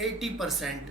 80%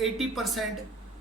80%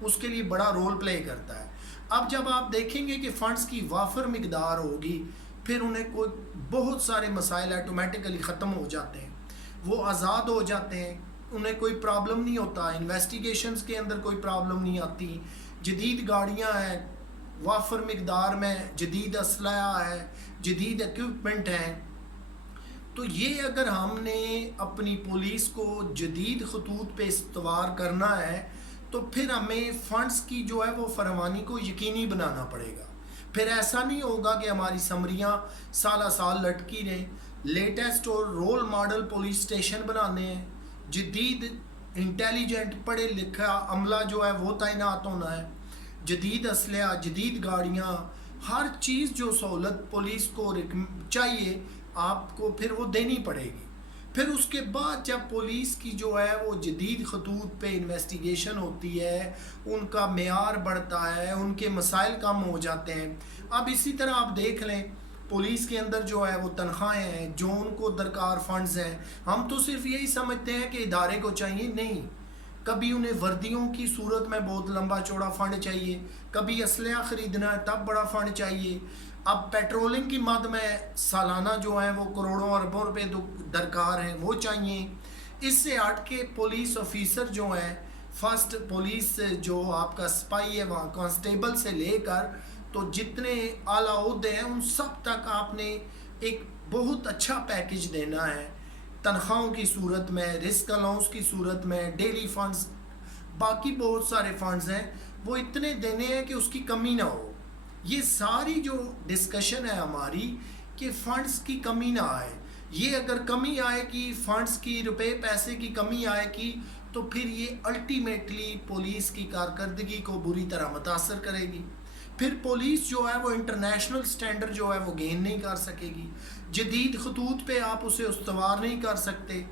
اس کے لیے بڑا رول پلے کرتا ہے۔ اب جب آپ دیکھیں گے کہ فنڈز کی وافر مقدار ہوگی، پھر انہیں کوئی بہت سارے مسائل آٹومیٹکلی ختم ہو جاتے ہیں، وہ آزاد ہو جاتے ہیں، انہیں کوئی پرابلم نہیں ہوتا، انویسٹیگیشنز کے اندر کوئی پرابلم نہیں آتی، جدید گاڑیاں ہیں، وافر مقدار میں جدید اسلحہ ہے، جدید ایکوپمنٹ ہیں۔ تو یہ اگر ہم نے اپنی پولیس کو جدید خطوط پہ استوار کرنا ہے تو پھر ہمیں فنڈز کی جو ہے وہ فراوانی کو یقینی بنانا پڑے گا۔ پھر ایسا نہیں ہوگا کہ ہماری سمریاں سالہ سال لٹکی رہیں، لیٹسٹ اور رول ماڈل پولیس اسٹیشن بنانے ہیں، جدید انٹیلیجنٹ پڑھے لکھا عملہ جو ہے وہ تعینات ہونا ہے، جدید اسلحہ، جدید گاڑیاں، ہر چیز جو سہولت پولیس کو چاہیے آپ کو پھر وہ دینی پڑے گی۔ پھر اس کے بعد جب پولیس کی جو ہے وہ جدید خطوط پہ انویسٹیگیشن ہوتی ہے، ان کا معیار بڑھتا ہے، ان کے مسائل کم ہو جاتے ہیں۔ اب اسی طرح آپ دیکھ لیں پولیس کے اندر جو ہے وہ تنخواہیں ہیں، جو ان کو درکار فنڈز ہیں، ہم تو صرف یہی سمجھتے ہیں کہ ادارے کو چاہیے، نہیں، کبھی انہیں وردیوں کی صورت میں بہت لمبا چوڑا فنڈ چاہیے، کبھی اسلحہ خریدنا ہے تب بڑا فنڈ چاہیے، اب پیٹرولنگ کی مد میں سالانہ جو ہیں وہ کروڑوں اربوں روپے درکار ہیں وہ چاہیے۔ اس سے ہٹ کے پولیس آفیسر جو ہیں، فرسٹ پولیس جو آپ کا سپاہی ہے وہاں کانسٹیبل سے لے کر تو جتنے اعلیٰ عہدے ہیں ان سب تک آپ نے ایک بہت اچھا پیکج دینا ہے، تنخواہوں کی صورت میں، رسک الاؤنس کی صورت میں، ڈیلی فنڈز، باقی بہت سارے فنڈز ہیں وہ اتنے دینے ہیں کہ اس کی کمی نہ ہو۔ یہ ساری جو ڈسکشن ہے ہماری کہ فنڈز کی کمی نہ آئے، یہ اگر کمی آئے گی، فنڈز کی روپے پیسے کی کمی آئے گی تو پھر یہ الٹیمیٹلی پولیس کی کارکردگی کو بری طرح متاثر کرے گی، پھر پولیس جو ہے وہ انٹرنیشنل سٹینڈرڈ جو ہے وہ گین نہیں کر سکے گی، جدید خطوط پہ آپ اسے استوار نہیں کر سکتے،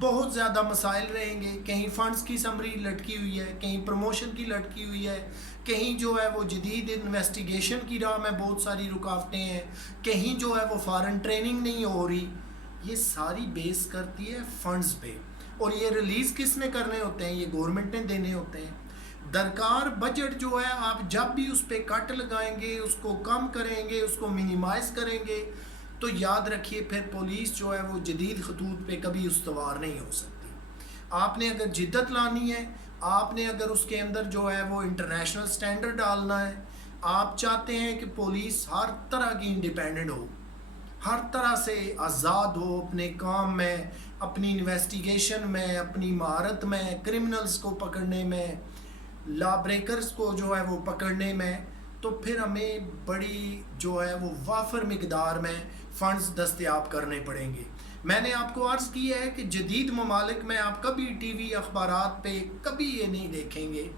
بہت زیادہ مسائل رہیں گے، کہیں فنڈز کی سمری لٹکی ہوئی ہے، کہیں پروموشن کی لٹکی ہوئی ہے، کہیں جو ہے وہ جدید انویسٹیگیشن کی راہ میں بہت ساری رکاوٹیں ہیں، کہیں جو ہے وہ فارن ٹریننگ نہیں ہو رہی۔ یہ ساری بیس کرتی ہے فنڈز پہ، اور یہ ریلیز کس نے کرنے ہوتے ہیں؟ یہ گورنمنٹ نے دینے ہوتے ہیں۔ درکار بجٹ جو ہے آپ جب بھی اس پہ کٹ لگائیں گے، اس کو کم کریں گے، اس کو منیمائز کریں گے تو یاد رکھیے پھر پولیس جو ہے وہ جدید خطوط پہ کبھی استوار نہیں ہو سکتی۔ آپ نے اگر جدت لانی ہے، آپ نے اگر اس کے اندر جو ہے وہ انٹرنیشنل سٹینڈرڈ ڈالنا ہے، آپ چاہتے ہیں کہ پولیس ہر طرح کی انڈیپینڈنٹ ہو، ہر طرح سے آزاد ہو اپنے کام میں، اپنی انویسٹیگیشن میں، اپنی مہارت میں، کرمنلز کو پکڑنے میں، لا بریکرز کو جو ہے وہ پکڑنے میں، تو پھر ہمیں بڑی جو ہے وہ وافر مقدار میں فنڈز دستیاب کرنے پڑیں گے۔ میں نے آپ کو عرض کیا ہے کہ جدید ممالک میں آپ کبھی ٹی وی اخبارات پہ کبھی یہ نہیں دیکھیں گے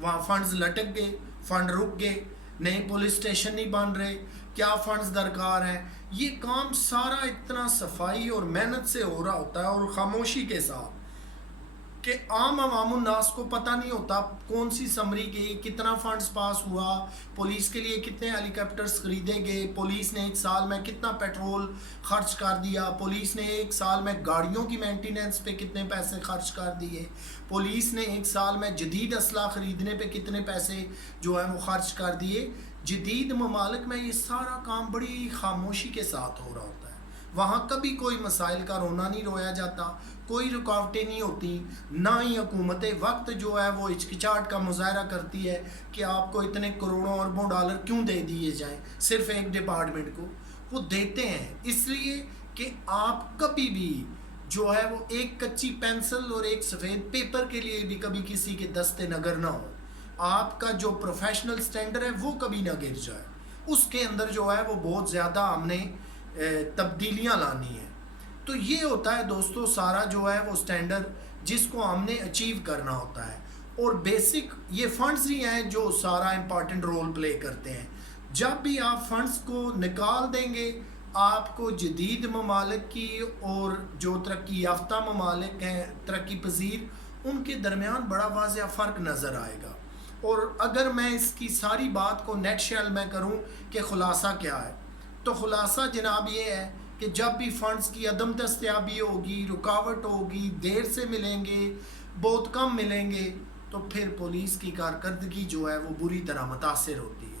وہاں فنڈز لٹک گئے، فنڈ رک گئے، نئے پولیس اسٹیشن نہیں بن رہے، کیا فنڈز درکار ہیں۔ یہ کام سارا اتنا صفائی اور محنت سے ہو رہا ہوتا ہے اور خاموشی کے ساتھ کہ عام عوام الناس کو پتہ نہیں ہوتا کون سی سمری گئی، کتنا فنڈز پاس ہوا، پولیس کے لیے کتنے ہیلی کاپٹرز خریدے گئے، پولیس نے ایک سال میں کتنا پیٹرول خرچ کر دیا، پولیس نے ایک سال میں گاڑیوں کی مینٹیننس پہ کتنے پیسے خرچ کر دیے، پولیس نے ایک سال میں جدید اسلحہ خریدنے پہ کتنے پیسے جو ہے وہ خرچ کر دیے۔ جدید ممالک میں یہ سارا کام بڑی خاموشی کے ساتھ ہو رہا ہوتا ہے، وہاں کبھی کوئی مسائل کا رونا نہیں رویا جاتا، کوئی رکاوٹیں نہیں ہوتی، نہ ہی حکومت وقت جو ہے وہ ہچکچاہٹ کا مظاہرہ کرتی ہے کہ آپ کو اتنے کروڑوں اربوں ڈالر کیوں دے دیے جائیں صرف ایک ڈپارٹمنٹ کو۔ وہ دیتے ہیں اس لیے کہ آپ کبھی بھی جو ہے وہ ایک کچی پینسل اور ایک سفید پیپر کے لیے بھی کبھی کسی کے دستے نگر نہ ہو، آپ کا جو پروفیشنل سٹینڈرڈ ہے وہ کبھی نہ گر جائے، اس کے اندر جو ہے وہ بہت زیادہ ہم نے تبدیلیاں لانی ہیں۔ تو یہ ہوتا ہے دوستو سارا جو ہے وہ سٹینڈرڈ جس کو ہم نے اچیو کرنا ہوتا ہے، اور بیسک یہ فنڈز ہی ہیں جو سارا امپارٹنٹ رول پلے کرتے ہیں۔ جب بھی آپ فنڈز کو نکال دیں گے آپ کو جدید ممالک کی اور جو ترقی یافتہ ممالک ہیں ترقی پذیر ان کے درمیان بڑا واضح فرق نظر آئے گا۔ اور اگر میں اس کی ساری بات کو نیٹ شیل میں کروں کہ خلاصہ کیا ہے، تو خلاصہ جناب یہ ہے کہ جب بھی فنڈز کی عدم دستیابی ہوگی، رکاوٹ ہوگی، دیر سے ملیں گے، بہت کم ملیں گے، تو پھر پولیس کی کارکردگی جو ہے وہ بری طرح متاثر ہوتی ہے۔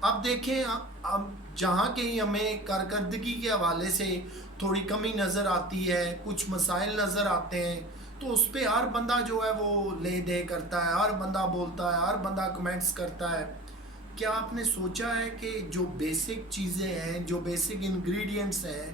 اب دیکھیں، اب جہاں کہیں ہمیں کارکردگی کے حوالے سے تھوڑی کمی نظر آتی ہے، کچھ مسائل نظر آتے ہیں، تو اس پہ ہر بندہ جو ہے وہ لے دے کرتا ہے، ہر بندہ بولتا ہے، ہر بندہ کمنٹس کرتا ہے۔ کیا آپ نے سوچا ہے کہ جو بیسک چیزیں ہیں، جو بیسک انگریڈینٹس ہیں،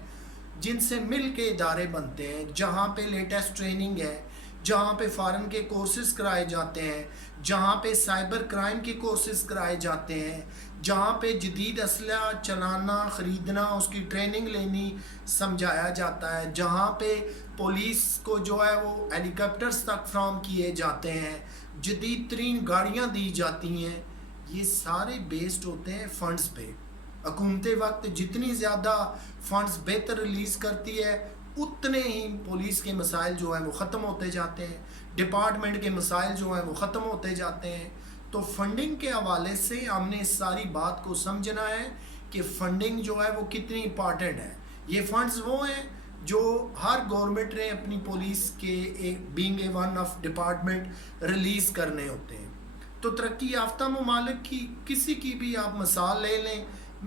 جن سے مل کے ادارے بنتے ہیں، جہاں پہ لیٹسٹ ٹریننگ ہے، جہاں پہ فارن کے کورسز کرائے جاتے ہیں، جہاں پہ سائبر کرائم کے کورسز کرائے جاتے ہیں، جہاں پہ جدید اسلحہ چلانا، خریدنا، اس کی ٹریننگ لینی سمجھایا جاتا ہے، جہاں پہ پولیس کو جو ہے وہ ہیلی کاپٹرز تک فراہم کیے جاتے ہیں، جدید ترین گاڑیاں دی جاتی ہیں، یہ سارے بیسڈ ہوتے ہیں فنڈز پہ۔ حکومت وقت جتنی زیادہ فنڈز بہتر ریلیز کرتی ہے، اتنے ہی پولیس کے مسائل جو ہیں وہ ختم ہوتے جاتے ہیں، ڈپارٹمنٹ کے مسائل جو ہیں وہ ختم ہوتے جاتے ہیں۔ تو فنڈنگ کے حوالے سے ہم نے اس ساری بات کو سمجھنا ہے کہ فنڈنگ جو ہے وہ کتنی امپارٹنٹ ہے۔ یہ فنڈز وہ ہیں جو ہر گورنمنٹ نے اپنی پولیس کے being a one of department release کرنے ہوتے ہیں۔ تو ترقی یافتہ ممالک کی کسی کی بھی آپ مثال لے لیں،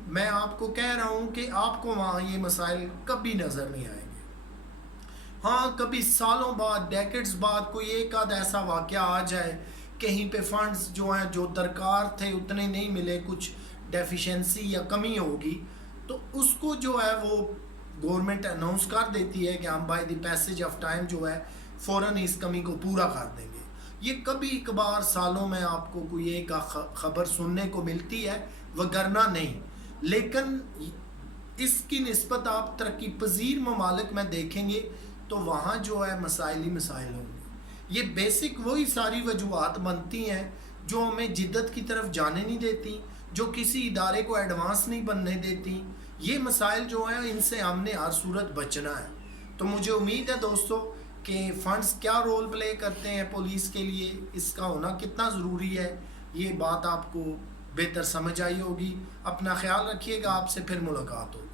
میں آپ کو کہہ رہا ہوں کہ آپ کو وہاں یہ مسائل کبھی نظر نہیں آئیں گے۔ ہاں، کبھی سالوں بعد، ڈیکڈز بعد کوئی ایک آدھ ایسا واقعہ آ جائے، کہیں پہ فنڈز جو ہیں جو درکار تھے اتنے نہیں ملے، کچھ ڈیفیشنسی یا کمی ہوگی، تو اس کو جو ہے وہ گورنمنٹ اناؤنس کر دیتی ہے کہ ہم by the passage of time جو ہے فوراً اس کمی کو پورا کر دیں گے۔ یہ کبھی کبھار سالوں میں آپ کو کوئی ایک خبر سننے کو ملتی ہے، وگرنہ نہیں۔ لیکن اس کی نسبت آپ ترقی پذیر ممالک میں دیکھیں گے تو وہاں جو ہے مسائل ہی مسائل ہوں گے۔ یہ بیسک وہی ساری وجوہات بنتی ہیں جو ہمیں جدت کی طرف جانے نہیں دیتی، جو کسی ادارے کو ایڈوانس نہیں بننے دیتی۔ یہ مسائل جو ہیں ان سے ہم نے ہر صورت بچنا ہے۔ تو مجھے امید ہے دوستو کہ فنڈز کیا رول پلے کرتے ہیں پولیس کے لیے، اس کا ہونا کتنا ضروری ہے، یہ بات آپ کو بہتر سمجھ آئی ہوگی۔ اپنا خیال رکھیے گا، آپ سے پھر ملاقات ہوگی۔